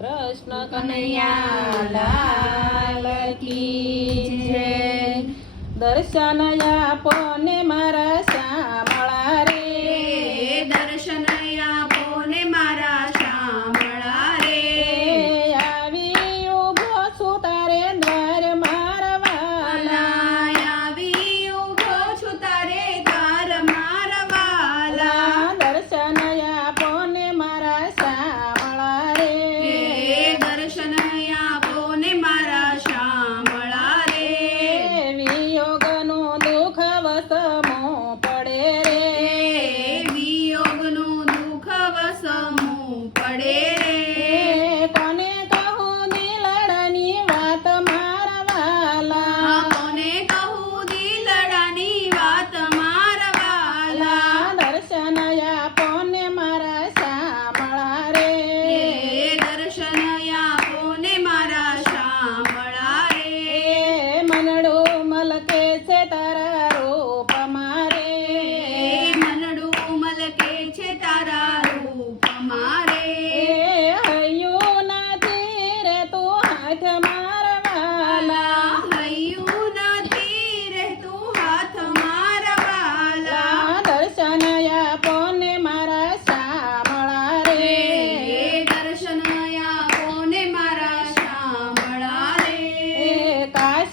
કૃષ્ણ કનૈયા લાલ કી જય. દર્શન આપો ને મારા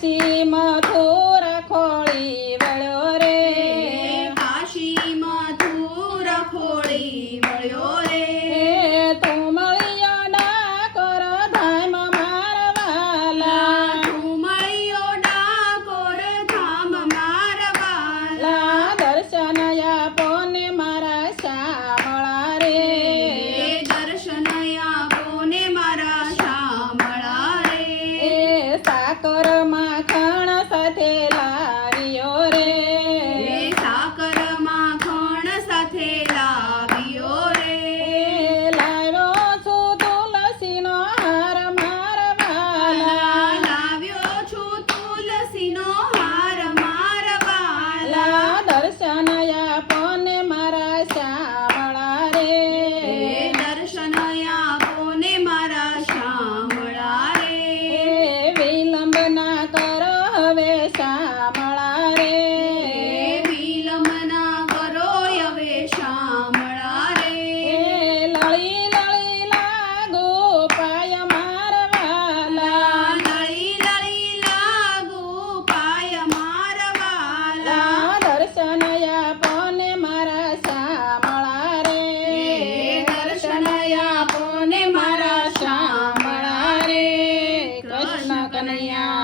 કાશી મથુરા ખોળી વળ્યો રે. કાશીમાં તું ખોળી વળ્યો રે. તું મળ્યો ડાકોર ધામ મારવાલા. તું મળ્યો ડાકોર ધામ મારવાલા દર્શન આપો ને મારા શ્યામળા રે. દર્શન આપો ને મારા શામળા રે. સાકર માખણ કરો હવે શ્યામળા રે. વિલંબ ના કરો હવે શામળા રે. લળી લળી લાગુ પાય મારવાલા. લળી લળી લાગુ પાય મારવાલા. દર્શન આપો ને મારા શ્યામળા રે. દર્શન આપો ને મારા શામળા રે. કૃષ્ણ કનૈયા